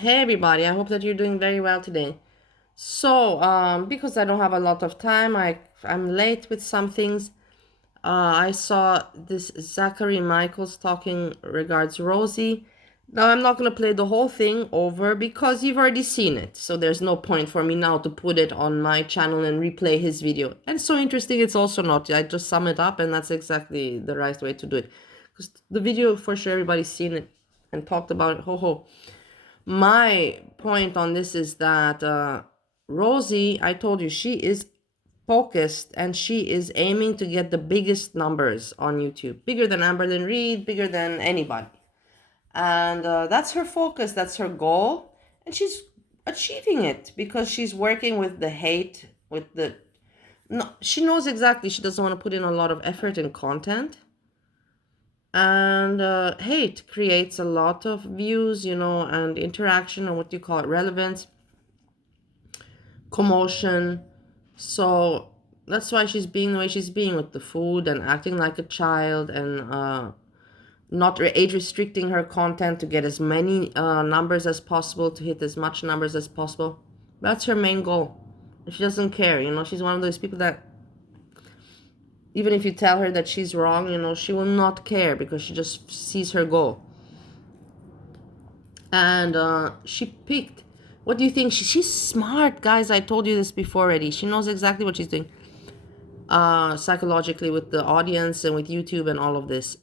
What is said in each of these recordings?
Hey everybody, I hope that you're doing very well today. Because I don't have a lot of time, I'm late with some things. I saw this Zachary Michaels talking regards Rosie. Now I'm not gonna play the whole thing over because you've already seen it. So there's no point for me now to put it on my channel and replay his video. And so interesting it's also not. I just sum it up and that's exactly the right way to do it. Because the video for sure everybody's seen it and talked about it. Ho ho. My point on this is that Rosie, I told you, she is focused and she is aiming to get the biggest numbers on YouTube, bigger than Amberlyn Reed, bigger than anybody. And that's her focus, that's her goal. And she's achieving it because she's working with the hate, with the. No, she knows exactly she doesn't want to put in a lot of effort in content. And hate creates a lot of views, and interaction and what you call it, relevance, commotion. So that's why she's being the way she's being with the food and acting like a child and not age restricting her content to get as many numbers as possible, to hit as much numbers as possible. That's her main goal. She doesn't care, she's one of those people that even if you tell her that she's wrong, she will not care because she just sees her goal. And she picked. What do you think? She's smart, guys. I told you this before already. She knows exactly what she's doing psychologically with the audience and with YouTube and all of this.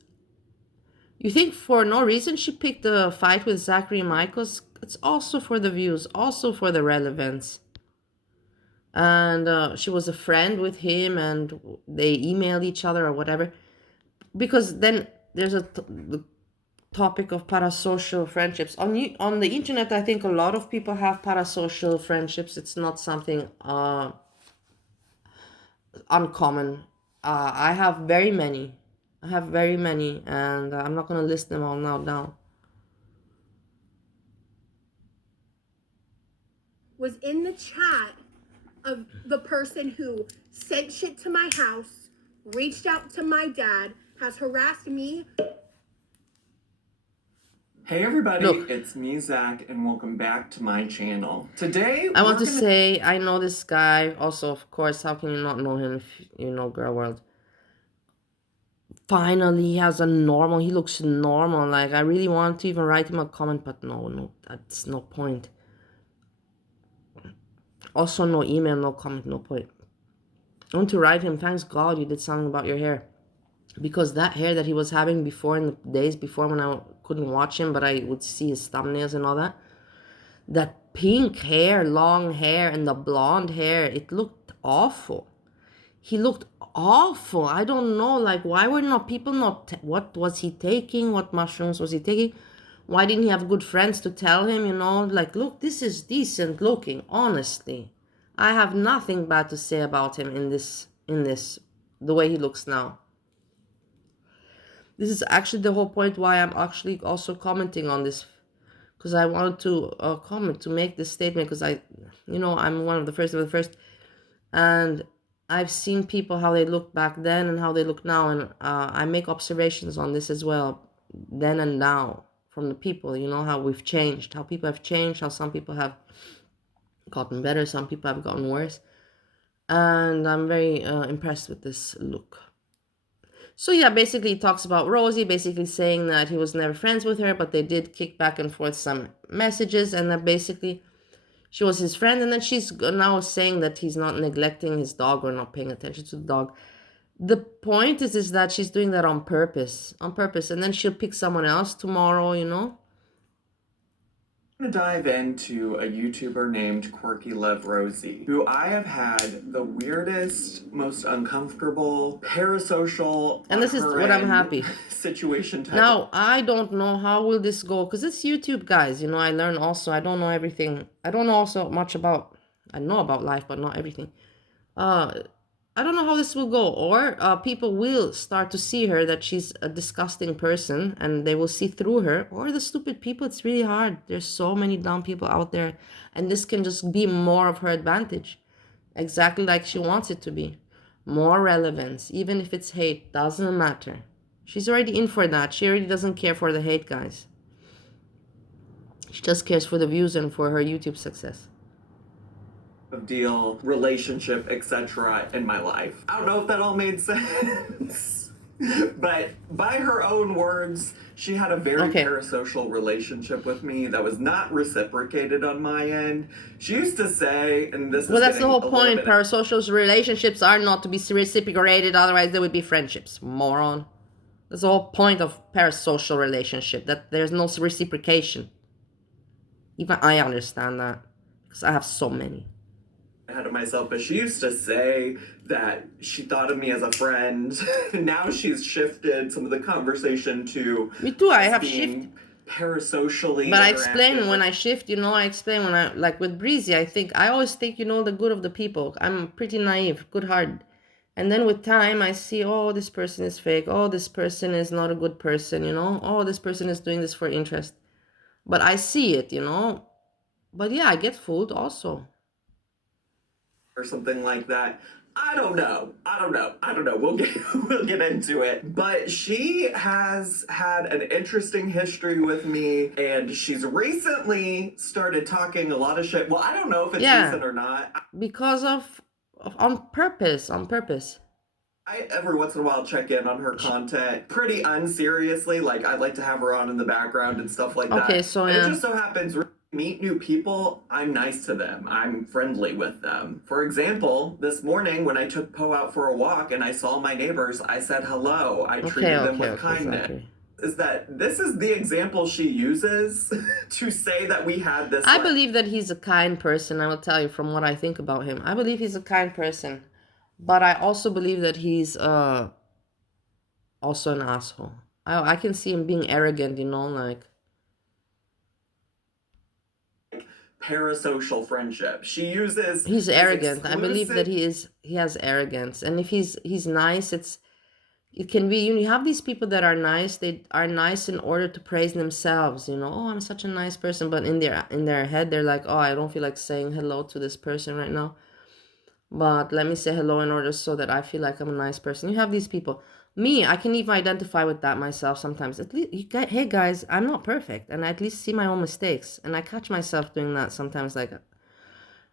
You think for no reason she picked the fight with Zachary Michaels? It's also for the views, also for the relevance. And she was a friend with him and they emailed each other or whatever. Because then there's the topic of parasocial friendships. On the internet, I think a lot of people have parasocial friendships. It's not something uncommon. I have very many. I have very many, and I'm not going to list them all now. Was in the chat of the person who sent shit to my house, reached out to my dad, has harassed me. Hey everybody, Look. it's me, Zach, and welcome back to my channel. Today, I want to say, I know this guy. Also, of course, how can you not know him if you know Girl World? Finally, he has he looks normal. Like, I really want to even write him a comment, but no, that's no point. Also, no email, no comment, no point. I want to write him, thanks God you did something about your hair. Because that hair that he was having before, in the days before when I couldn't watch him, but I would see his thumbnails and all that pink hair, long hair, and the blonde hair, it looked awful. He looked awful. I don't know, like, why were not people not, what was he taking? What mushrooms was he taking? Why didn't he have good friends to tell him, like, look, this is decent looking, honestly. I have nothing bad to say about him in this, the way he looks now. This is actually the whole point why I'm actually also commenting on this, because I wanted to comment, to make this statement, because I'm one of the first, and I've seen people, how they looked back then and how they look now, and I make observations on this as well, then and now, from the people, how we've changed, how people have changed, how some people have gotten better, some people have gotten worse, and I'm very impressed with this look. So yeah, basically he talks about Rosie, basically saying that he was never friends with her, but they did kick back and forth some messages, and that basically she was his friend, and then she's now saying that he's not neglecting his dog or not paying attention to the dog. The point is that she's doing that on purpose, and then she'll pick someone else tomorrow, I'm gonna dive into a YouTuber named Quirky Love Rosie, who I have had the weirdest, most uncomfortable, parasocial, and this is what I'm happy. situation type. Now, I don't know how will this go, because it's YouTube, guys. I learn also. I don't know everything. I don't know also much about, I know about life, but not everything. I don't know how this will go, or people will start to see her that she's a disgusting person and they will see through her, or the stupid people. It's really hard. There's so many dumb people out there, and this can just be more of her advantage, exactly like she wants it to be. More relevance, even if it's hate, doesn't matter. She's already in for that. She already doesn't care for the hate, guys. She just cares for the views and for her YouTube success. Deal, relationship, etc. in my life. I don't know if that all made sense. But by her own words, she had a very parasocial relationship with me that was not reciprocated on my end. She used to say, and this is well, that's the whole point. Parasocial relationships are not to be reciprocated, otherwise they would be friendships. Moron. That's the whole point of parasocial relationship, that there's no reciprocation. Even I understand that, because I have so many. Ahead of myself, but she used to say that she thought of me as a friend. Now she's shifted some of the conversation to me too. I have shifted parasocially, but I explain when I shift, I explain when I, like with Breezy, I always think, the good of the people. I'm pretty naive, good-hearted, and then with time I see, oh, this person is fake, oh, this person is not a good person, oh, this person is doing this for interest, but I see it, but yeah, I get fooled also. Or something like that. I don't know. We'll get into it. But she has had an interesting history with me, and she's recently started talking a lot of shit. Well, I don't know if it's recent or not. Because of on purpose. I every once in a while check in on her content pretty unseriously. Like, I like to have her on in the background and stuff like that. Okay, so and it just so happens, meet new people, I'm nice to them. I'm friendly with them. For example, this morning when I took Poe out for a walk and I saw my neighbors, I said hello. I treated them with kindness. Zachary. Is that this is the example she uses to say that we had this. I believe that he's a kind person. I will tell you from what I think about him. I believe he's a kind person. But I also believe that he's also an asshole. I can see him being arrogant, like parasocial friendship. She uses. He's arrogant. I believe that he has arrogance, and if he's nice, it can be. You have these people that are nice. They are nice in order to praise themselves. Oh, I'm such a nice person, but in their head, they're like, oh, I don't feel like saying hello to this person right now. But let me say hello in order so that I feel like I'm a nice person. You have these people. Me, I can even identify with that myself sometimes. At least, hey guys, I'm not perfect, and I at least see my own mistakes, and I catch myself doing that sometimes. Like,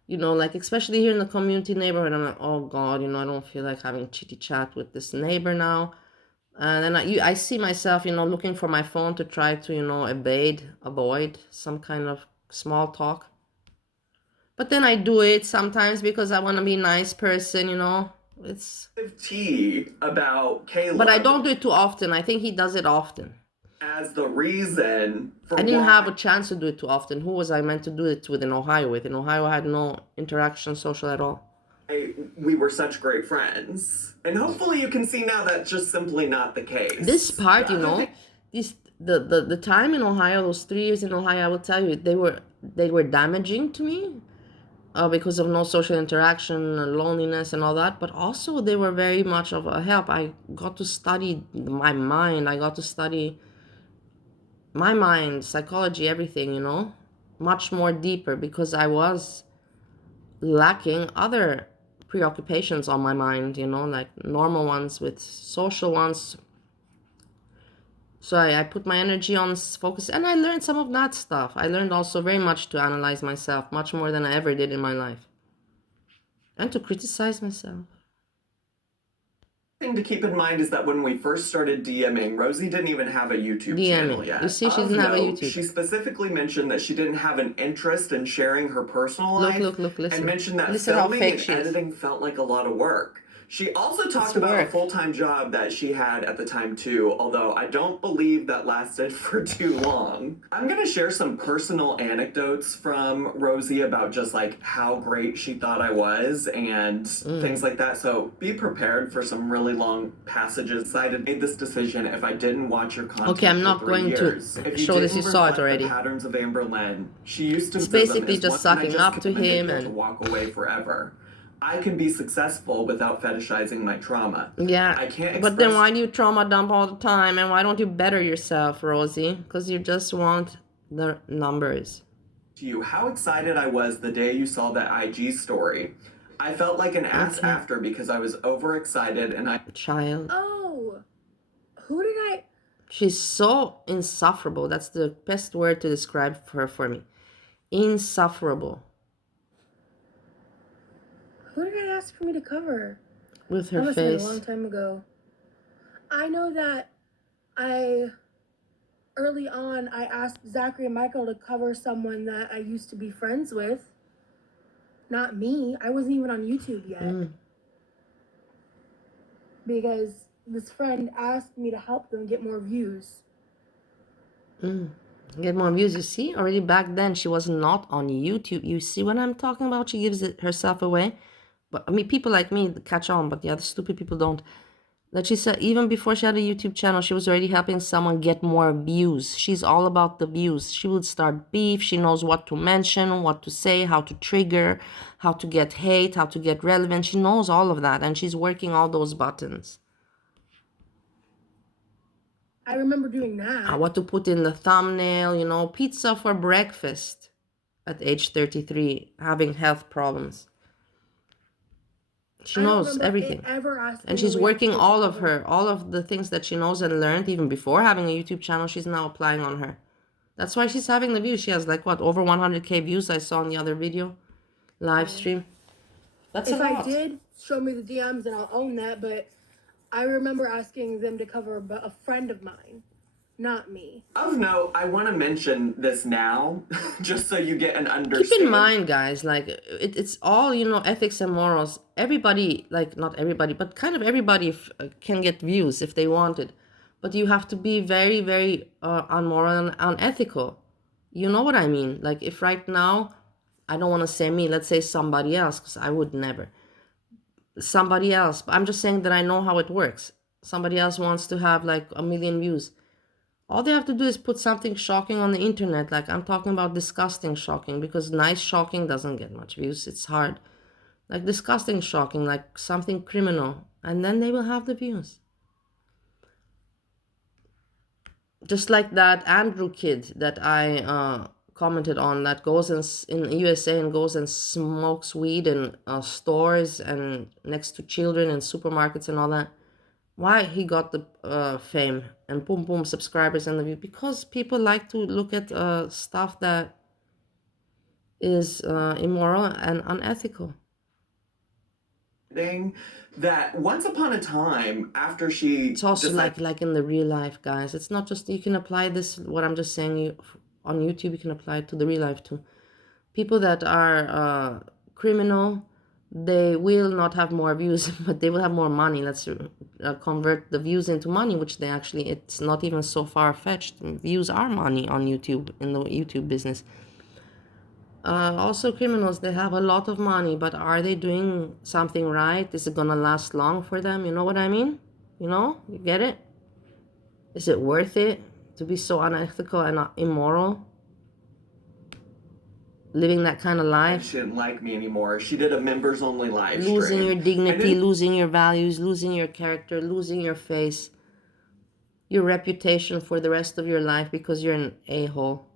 like especially here in the community neighborhood, I'm like, oh God, I don't feel like having chitty chat with this neighbor now. And then I see myself, looking for my phone to try to, avoid some kind of small talk. But then I do it sometimes because I want to be a nice person, It's tea about Caleb. But I don't do it too often. I think he does it often. As the reason for I didn't have a chance to do it too often. Who was I meant to do it with in Ohio with? In Ohio, I had no interaction social at all. We were such great friends. And hopefully you can see now that's just simply not the case. This part, the time in Ohio, those 3 years in Ohio, I will tell you, they were damaging to me. Because of no social interaction and loneliness and all that, but also they were very much of a help. I got to study my mind. I got to study my mind, psychology, everything, much more deeper, because I was lacking other preoccupations on my mind, like normal ones with social ones. So I put my energy on focus, and I learned some of that stuff. I learned also very much to analyze myself, much more than I ever did in my life. And to criticize myself. Thing to keep in mind is that when we first started DMing, Rosie didn't even have a YouTube channel yet. You see, she didn't have a YouTube. She specifically mentioned that she didn't have an interest in sharing her personal life. Look, listen. And mentioned that listen filming and editing felt like a lot of work. She also talked about a full-time job that she had at the time too, although I don't believe that lasted for too long. I'm gonna share some personal anecdotes from Rosie about just like how great she thought I was and things like that. So be prepared for some really long passages. I made this decision if I didn't watch your content. Okay, I'm not going to show this. You saw it already. The patterns of Amber Lynn. She used to. It's basically just sucking up to him and to walk away forever. I can be successful without fetishizing my trauma. Yeah, I can't. But then why do you trauma dump all the time, and why don't you better yourself, Rosie? Because you just want the numbers. To you, how excited I was the day you saw that IG story. I felt like an ass after because I was overexcited and I. Child. Oh, who did I? She's so insufferable. That's the best word to describe her for me. Insufferable. Who did I ask for me to cover? With her That must have been a face. long time ago. I know that early on, I asked Zachary and Michael to cover someone that I used to be friends with. Not me. I wasn't even on YouTube yet. Because this friend asked me to help them get more views. Get more views. You see, already back then she was not on YouTube. You see what I'm talking about? She gives it herself away. But I mean, people like me catch on, but the other stupid people don't. That she said even before she had a YouTube channel, she was already helping someone get more views. She's all about the views. She would start beef. She knows what to mention, what to say, how to trigger, how to get hate, how to get relevant. She knows all of that, and she's working all those buttons. I remember doing that. What to put in the thumbnail, you know, pizza for breakfast at age 33, having health problems. She knows everything. And she's working all of the things that she knows and learned even before having a YouTube channel, she's now applying on her. That's why she's having the views. She has like what, over 100k views I saw in the other video live stream. That's a lot. If I did, show me the DMs and I'll own that, but I remember asking them to cover a friend of mine, not me. Of note, I want to mention this now, just so you get an understanding. Keep in mind, guys, like it's all, you know, ethics and morals. Everybody, like not everybody, but kind of everybody can get views if they want it. But you have to be very, very unmoral and unethical. You know what I mean? Like if right now, I don't want to say me, let's say somebody else, because I would never. Somebody else, but I'm just saying that I know how it works. Somebody else wants to have like 1 million views. All they have to do is put something shocking on the internet. Like I'm talking about disgusting shocking, because nice shocking doesn't get much views. It's hard. Like disgusting shocking, like something criminal. And then they will have the views. Just like that Andrew kid that I commented on, that goes in USA and goes and smokes weed in stores and next to children in supermarkets and all that. Why he got the fame and boom boom subscribers and the view? Because people like to look at stuff that is immoral and unethical. That once upon a time, after she, it's also like in the real life, guys. It's not just, you can apply this, what I'm just saying, on YouTube, you can apply it to the real life too. People that are criminal, they will not have more views, but they will have more money. Let's convert the views into money, which they actually, it's not even so far-fetched. Views are money on YouTube, in the YouTube business. Also criminals, they have a lot of money, but are they doing something right? Is it gonna last long for them? You know what I mean? You know, you get it? Is it worth it to be so unethical and immoral? Living that kind of life. She didn't like me anymore. She did a members only live stream. Losing your dignity, losing your values, losing your character, losing your face, your reputation for the rest of your life because you're an a-hole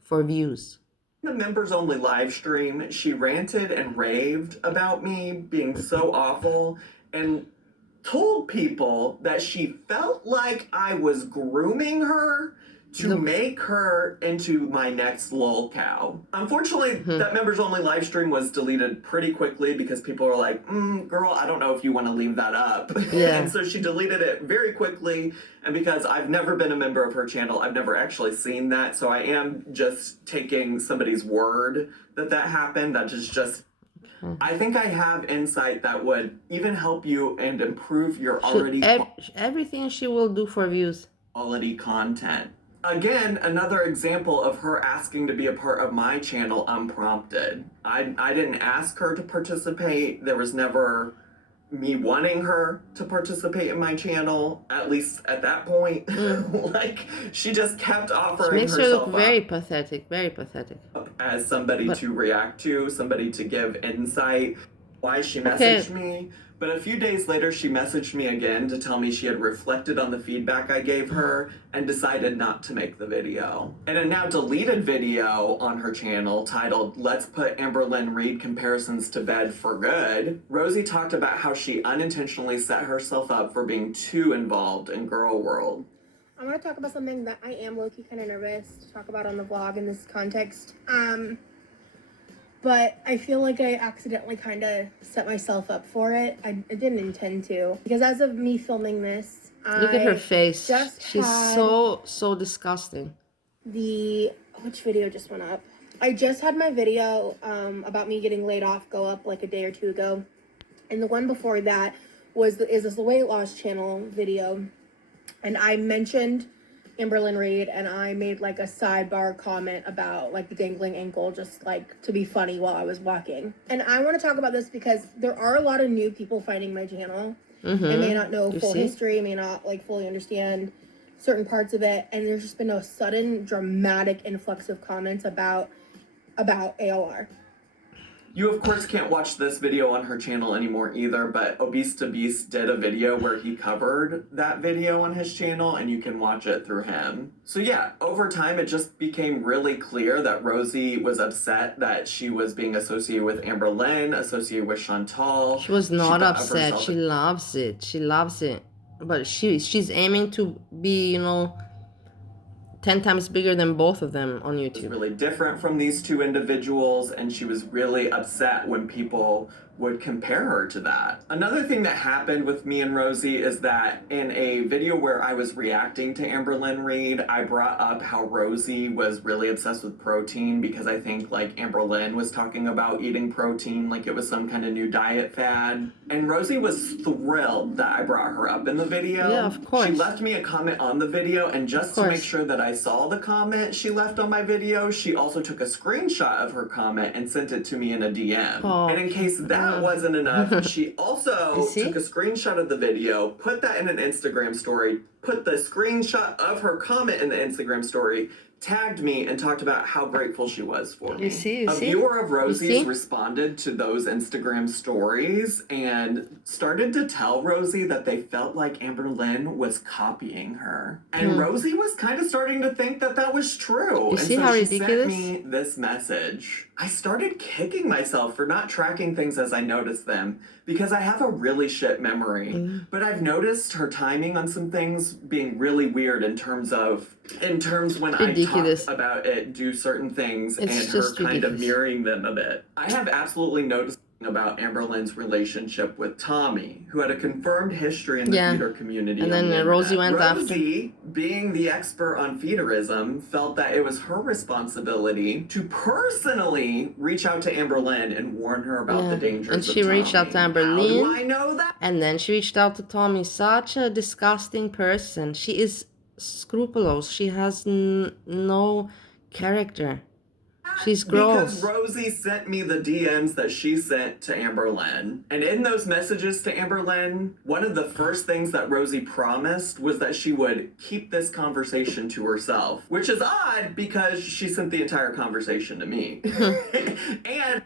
for views. The members only live stream, she ranted and raved about me being so awful and told people that she felt like I was grooming her to make her into my next lol cow. Unfortunately, that members only live stream was deleted pretty quickly because people were like, girl, I don't know if you want to leave that up. Yeah. And so she deleted it very quickly. And because I've never been a member of her channel, I've never actually seen that. So I am just taking somebody's word that that happened. That is just, I think I have insight that would even help you and improve your already everything she will do for views. Quality content. Again, another example of her asking to be a part of my channel unprompted. I didn't ask her to participate. There was never me wanting her to participate in my channel, at least at that point. Like, she just kept offering herself Makes her look very pathetic, very pathetic. As somebody to react to, somebody to give insight. Why she messaged me. But a few days later, she messaged me again to tell me she had reflected on the feedback I gave her and decided not to make the video. In a now deleted video on her channel titled, "Let's Put Amberlynn Reid Comparisons to Bed for Good," Rosie talked about how she unintentionally set herself up for being too involved in Girl World. I want to talk about something that I am low-key kind of nervous to talk about on the vlog in this context. But I feel like I accidentally kind of set myself up for it. I didn't intend to. Because as of me filming this, look at her face. She's had so disgusting. which video just went up? I just had my video about me getting laid off go up like a day or two ago. And the one before that is this weight loss channel video. And I mentioned Amberlynn Reid, and I made like a sidebar comment about like the dangling ankle, just like to be funny while I was walking. And I want to talk about this because there are a lot of new people finding my channel. They may not know full history, may not like fully understand certain parts of it, and there's just been a sudden dramatic influx of comments about ALR. You, of course, can't watch this video on her channel anymore either, but Obese to Beast did a video where he covered that video on his channel, and you can watch it through him. So yeah, over time, it just became really clear that Rosie was upset that she was being associated with Amberlynn, associated with Chantal. She was not upset. She loves it. She loves it. But she's aiming to be, 10 times bigger than both of them on YouTube. Was really different from these two individuals, and she was really upset when people would compare her to that. Another thing that happened with me and Rosie is that in a video where I was reacting to Amberlynn Reid, I brought up how Rosie was really obsessed with protein because I think like Amberlynn was talking about eating protein like it was some kind of new diet fad. And Rosie was thrilled that I brought her up in the video. Yeah, of course. She left me a comment on the video, and just to make sure that I saw the comment she left on my video, she also took a screenshot of her comment and sent it to me in a DM. And in case that wasn't enough, she also took a screenshot of the video, put that in an Instagram story, put the screenshot of her comment in the Instagram story, tagged me, and talked about how grateful she was for me. A viewer of Rosie's responded to those Instagram stories and started to tell Rosie that they felt like Amberlynn was copying her. And Rosie was kind of starting to think that that was true. You see how ridiculous? Sent me this message. I started kicking myself for not tracking things as I noticed them because I have a really shit memory. But I've noticed her timing on some things being really weird in terms when ridiculous. I talk about it, do certain things, It's and her just kind ridiculous. of mirroring them a bit. I have absolutely noticed about Amberlynn's relationship with Tommy, who had a confirmed history in the feeder community. And then Rosie went after. Rosie, being the expert on feederism, felt that it was her responsibility to personally reach out to Amberlynn and warn her about the dangers and she of reached out to Tommy. Amberlynn. How do I know that? And then she reached out to Tommy. Such a disgusting person. She is scrupulous. She has no character. She's gross. Because Rosie sent me the DMs that she sent to Amberlynn. And in those messages to Amberlynn, one of the first things that Rosie promised was that she would keep this conversation to herself. Which is odd because she sent the entire conversation to me. And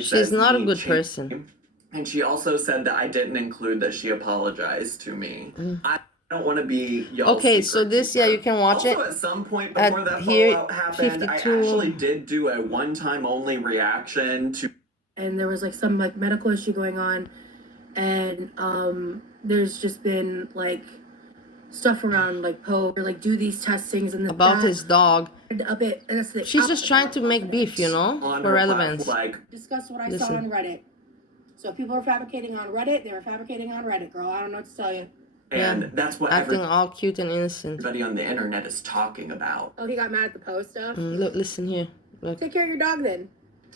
she's not a good person. And she also said that I didn't include that she apologized to me. I don't want to be y'all's so this, keeper. you can watch also, it. At some point before that fallout happened, 52. I actually did do a one-time only reaction to... And there was like some like medical issue going on, and there's just been like stuff around like Poe or like do these testings and about his dog. A bit, and that's she's just trying to make beef, for relevance. Discuss what I saw on Reddit. So if people are fabricating on Reddit, they were fabricating on Reddit, girl. I don't know what to tell you. And that's what acting all cute and innocent. Everybody on the internet is talking about. Oh, he got mad at the Poe stuff? Look, listen here. Look. Take care of your dog then.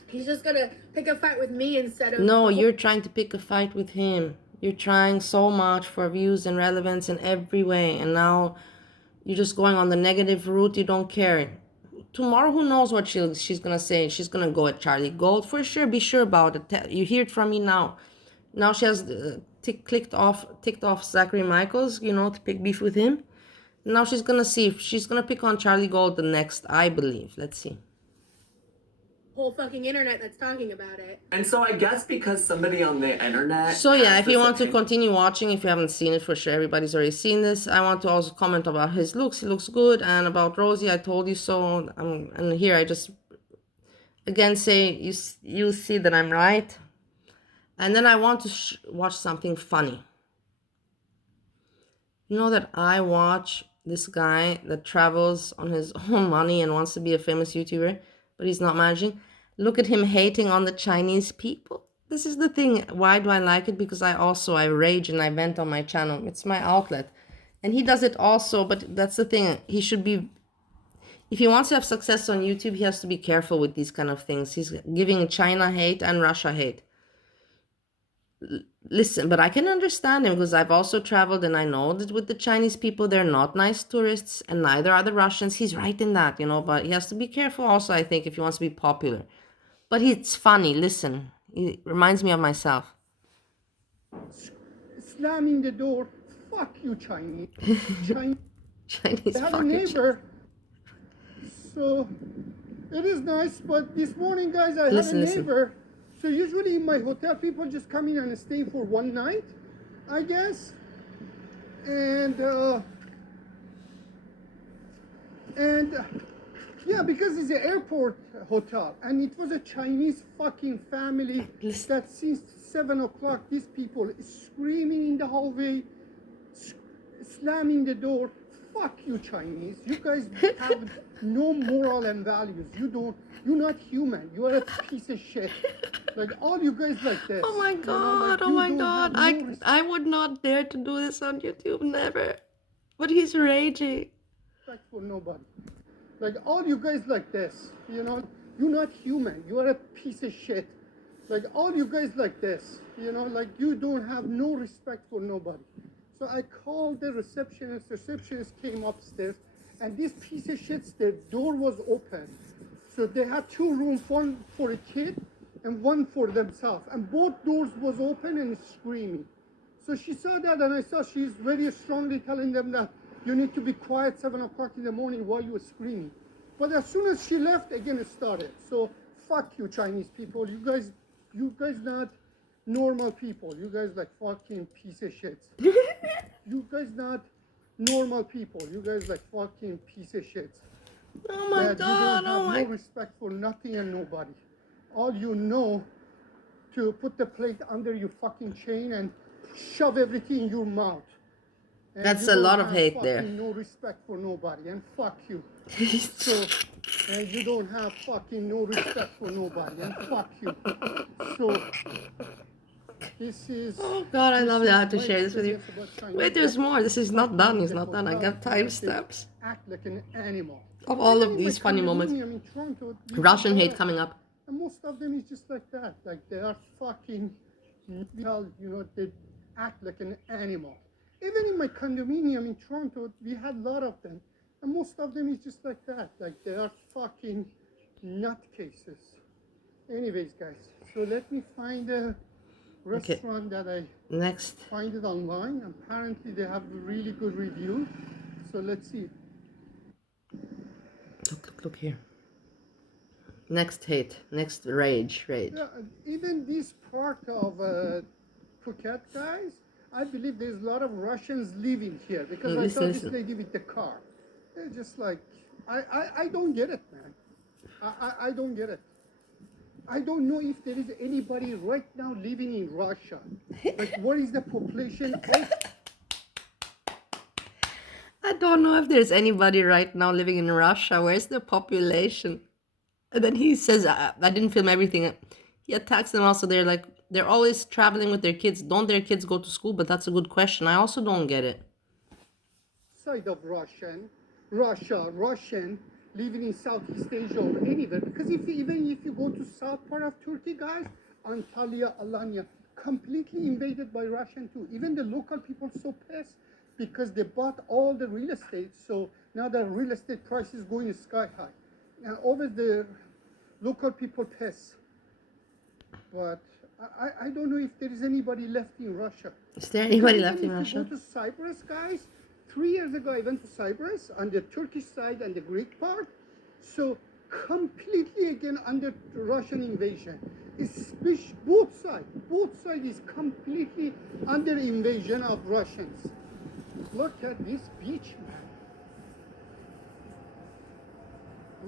He's just gonna pick a fight with me instead of... No, you're trying to pick a fight with him. You're trying so much for views and relevance in every way. And now you're just going on the negative route. You don't care. Tomorrow, who knows what she's gonna say. She's gonna go at Charlie Gold. For sure, be sure about it. You hear it from me now. Now she has... ticked off Zachery Michaels, to pick beef with him. Now she's gonna see if she's gonna pick on Charlie Gold the next, I believe. Let's see. Whole fucking internet that's talking about it. And so I guess because somebody on the internet... So yeah, if you want to continue watching, if you haven't seen it, for sure everybody's already seen this. I want to also comment about his looks. He looks good. And about Rosie, I told you so. And here I just again say you see that I'm right. And then I want to watch something funny. You know that I watch this guy that travels on his own money and wants to be a famous YouTuber, but he's not managing. Look at him hating on the Chinese people. This is the thing. Why do I like it? Because I rage and I vent on my channel. It's my outlet. And he does it also, but that's the thing. He should be, if he wants to have success on YouTube, he has to be careful with these kind of things. He's giving China hate and Russia hate. Listen, but I can understand him because I've also traveled and I know that with the Chinese people, they're not nice tourists and neither are the Russians. He's right in that, but he has to be careful also, I think, if he wants to be popular. But it's funny, listen. It reminds me of myself. Slamming the door, fuck you, Chinese. Chinese I have a neighbor, so it is nice, but this morning, guys, I had a neighbor. So usually in my hotel, people just come in and stay for one night, I guess. And yeah, because it's an airport hotel, and it was a Chinese fucking family that since 7 o'clock, these people screaming in the hallway, slamming the door. Fuck you, Chinese. You guys have no moral and values. You're not human. You are a piece of shit. Like all you guys like this. Oh my god, oh my god. I would not dare to do this on YouTube, never. But he's raging. Respect for nobody. Like all you guys like this, you're not human. You are a piece of shit. Like all you guys like this, like you don't have no respect for nobody. So I called the receptionist. The receptionist came upstairs, and these piece of shits, their door was open. So they had two rooms, one for a kid and one for themselves, and both doors was open and screaming. So she saw that, and I saw she's very strongly telling them that you need to be quiet 7 o'clock in the morning while you were screaming. But as soon as she left, again it started. So fuck you, Chinese people. You guys not normal people. You guys like fucking piece of shit. You guys not normal people. You guys like fucking piece of shit. Oh my god, you don't have no respect for nothing and nobody. All you know to put the plate under your fucking chain and shove everything in your mouth. And that's a lot of hate there. No respect for nobody, and fuck you. So, and you don't have fucking no respect for nobody, and fuck you. So, this is. Oh god, I love that. I have to share this with you. Wait, there's more. This is not done. It's not done. I got timestamps Act like an animal. Of all of these funny moments. Toronto, Russian hate coming up. And most of them is just like that. Like they are fucking, they act like an animal. Even in my condominium in Toronto, we had a lot of them. And most of them is just like that. Like they are fucking nutcases. Anyways, guys, so let me find a restaurant that I find it online. Apparently they have a really good review. So let's see. Look here. Next hate, next rage. Yeah, even this part of Phuket, guys, I believe there's a lot of Russians living here because I saw this lady with the car. They're just like, I don't get it, man. I don't get it. I don't know if there is anybody right now living in Russia. Like, what is the population of? I don't know if there's anybody right now living in Russia. Where's the population? And then he says, I didn't film everything. He attacks them also. They're always traveling with their kids. Don't their kids go to school? But that's a good question. I also don't get it. Side of Russian living in Southeast Asia or anywhere. Because even if you go to south part of Turkey, guys, Antalya, Alanya, completely invaded by Russian too. Even the local people so pissed because they bought all the real estate. So now the real estate price is going sky high. And always the local people pissed. But I don't know if there is anybody left in Russia. Is there anybody left in Russia? If you go to Cyprus, guys, 3 years ago I went to Cyprus on the Turkish side and the Greek part. So completely again under Russian invasion. It's both sides is completely under invasion of Russians. Look at this beach, man.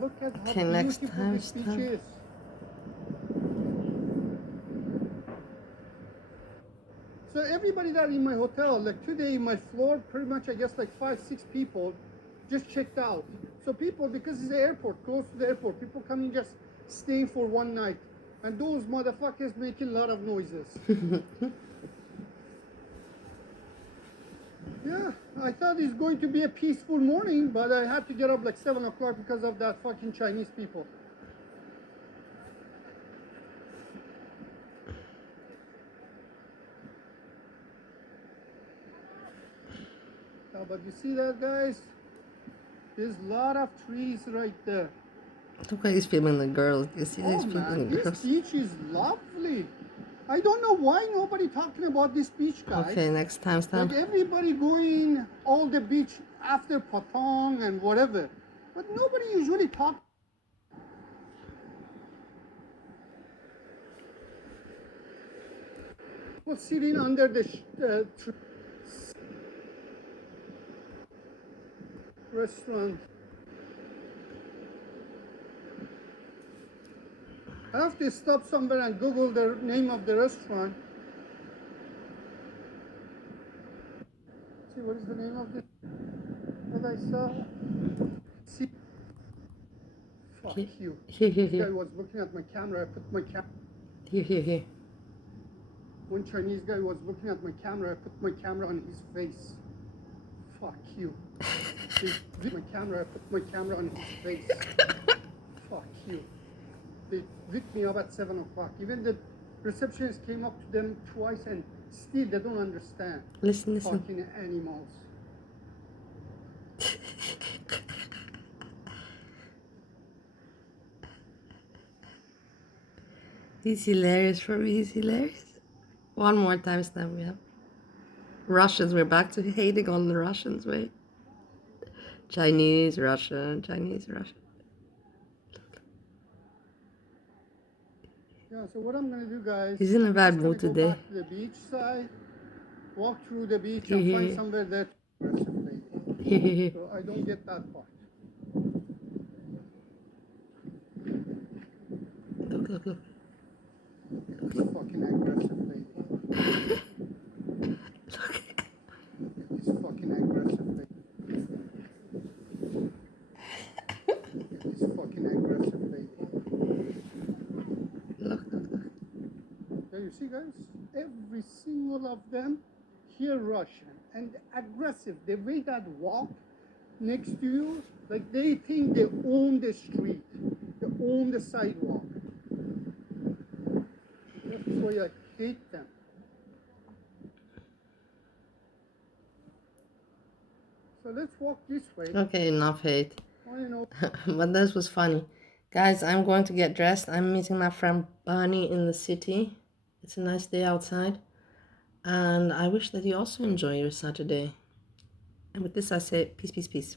Look at how beautiful this beach is. So everybody that in my hotel, like today, my floor, pretty much, I guess like 5-6 people just checked out. So people, because it's the airport, close to the airport, people coming just staying for one night. And those motherfuckers making a lot of noises. Yeah, I thought it's going to be a peaceful morning, but I had to get up like 7 o'clock because of that fucking Chinese people. But you see that, guys? There's a lot of trees right there. Look at he's filming the girls. You see these people Man, and the this girls. beach is lovely. I don't know why nobody talking about this beach, guys. Okay, next time. Like everybody going all the beach after Patong and whatever, but nobody usually talk. People sitting under the restaurant. I have to stop somewhere and Google the name of the restaurant. See, what is the name of this that I saw? See, fuck you. This guy was looking at my camera. I put my camera. Here. One Chinese guy was looking at my camera. I put my camera on his face. Fuck you. My camera. I put my camera on his face. Fuck you. They picked me up at 7 o'clock. Even the receptionist came up to them twice and still they don't understand. Listen. Fucking animals. He's hilarious for me. He's hilarious. One more time, Stan. We have Russians. We're back to hating on the Russians. Wait. Chinese, Russian. Yeah, so what I'm gonna do, guys, He's in a bad I'm mood just gonna today. go back to the beach side, walk through the beach and find somewhere there to aggressively. So I don't get that part. Look. This fucking aggressive lady. This fucking aggressive lady. This fucking aggressive lady. Look. Yeah, you see, guys, every single of them here Russian and aggressive. The way that walk next to you, like they think they own the street, they own the sidewalk. That's why I hate them. So let's walk this way. Okay, enough hate. Oh, you know. But this was funny. Guys, I'm going to get dressed. I'm meeting my friend Bunny in the city. It's a nice day outside. And I wish that you also enjoy your Saturday. And with this, I say peace.